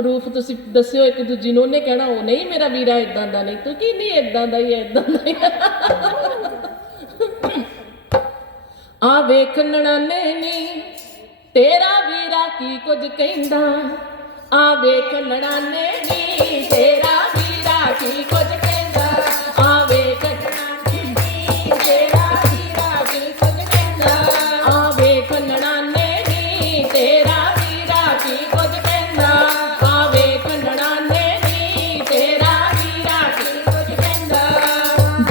Proof ਤੁਸੀਂ ਦੱਸਿਓ, ਇੱਕ ਦੂਜੀ ਨੂੰ ਉਹਨੇ ਕਹਿਣਾ, ਉਹ ਨਹੀਂ, ਮੇਰਾ ਵੀਰਾ ਇਦਾਂ ਦਾ ਨਹੀਂ। ਤੂੰ ਕੀ ਨਹੀਂ ਇਦਾਂ ਦਾ ਹੀ ਇਦਾਂ ਦਾ ਹੀ ਆ ਵੇਖ ਨਣਾਨੇ ਨੀ, ਤੇਰਾ ਵੀਰਾ ਕੀ ਕੁਝ ਕਹਿੰਦਾ? ਆ ਵੇਖ ਨਣਾਨੇ ਨੀ, ਤੇਰਾ ਵੀਰਾ ਕੀ ਕੁਝ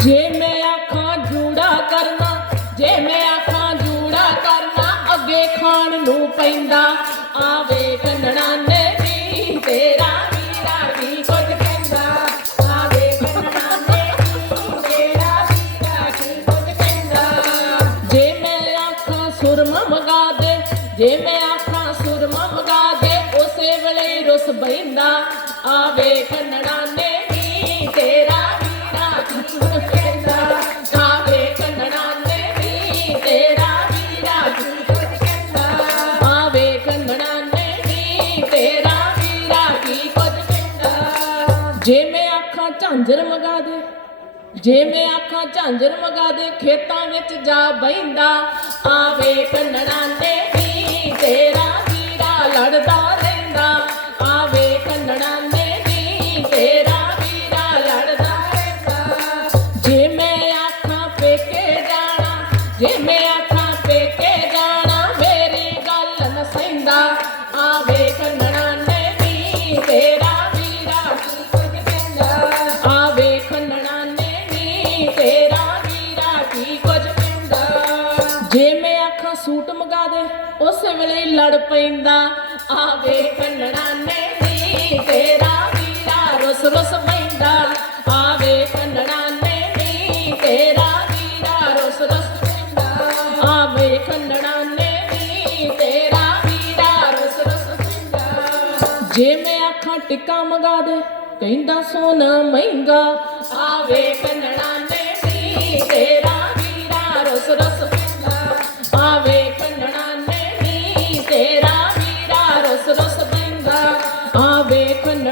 ਜੇ ਮੈਂ ਆਖਾਂ ਜੂੜਾ ਕਰਨਾ, ਜੇ ਮੈਂ ਆਖਾਂ ਜੂੜਾ ਕਰਨਾ, ਅੱਗੇ ਖਾਣ ਨੂੰ ਪੈਂਦਾ। ਆਵੇ ਕੰਨਣਾਨੇ ਵੀ ਤੇਰਾ ਵੀਰਾ ਵੀ ਆਵੇ ਕੰਨਣਾਨੇ ਵੀ ਤੇਰਾ ਵੀਰਾ ਜੇ ਮੈਂ ਆਖਾਂ ਸੁਰਮਾ ਮਗਾ ਦੇ, ਜੇ ਮੈਂ ਆਖਾਂ ਸੁਰਮਾ ਮਗਾ ਦੇ, ਉਸੇ ਵੇਲੇ ਹੀ ਰੁੱਸ ਬੈਂਦਾ ਆਵੇ ਕੰਨਣਾਨੇ ਨੇ ਝਾਂਜਰ ਮਗਾ ਦੇ। ਜੇ ਮੈਂ ਆਖਾਂ ਝਾਂਜਰ ਮਗਾ ਦੇ, ਖੇਤਾਂ ਵਿੱਚ ਜਾ ਬੈਂਦਾ ਆਵੇ ਕੰਨੜਾਂ ਦੇ ਵੀ ਤੇਰਾ ਵੀਰਾ ਲੜਦਾ ਰਹਿੰਦਾ। ਆਵੇ ਕੰਨੜਾਂ ਦੇ ਵੀ ਤੇਰਾ ਵੀਰਾ ਲੜਦਾ ਰਹਿੰਦਾ। ਜੇ ਮੈਂ ਆਖਾਂ ਪੇਕੇ ਜਾਣਾ, ਜੇ ਮੈਂ ਸੂਟ ਮਗਾ ਦੇ, ਉਸੇ ਵੇਲੇ ਹੀ ਲੜ ਪੈਂਦਾ। ਆਵੇ ਖੰਡਣਾ ਨੇ ਨੀ ਤੇਰਾ ਵੀਰਾ ਰੁੱਸ ਰੁੱਸ ਪੈਂਦਾ। ਆਵੇ ਖੰਡਣਾ ਨੇ ਨੀ ਤੇਰਾ ਵੀਰਾ ਰੁੱਸ ਰੁੱਸ ਪੈਂਦਾ। ਆਵੇ ਖੰਡਣਾ ਨੇ ਨੀ ਤੇਰਾ ਵੀਰਾ ਰੁੱਸ ਰੁੱਸ ਪੈਂਦਾ। ਜੇ ਮੈਂ ਆਖਾਂ ਟਿੱਕਾ ਮਗਾ ਦੇ, ਕਹਿੰਦਾ ਸੋਨਾ ਮਹਿੰਗਾ। ਆਵੇ ਕੰਨਣਾ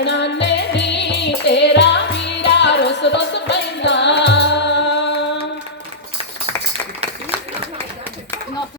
ਨੀ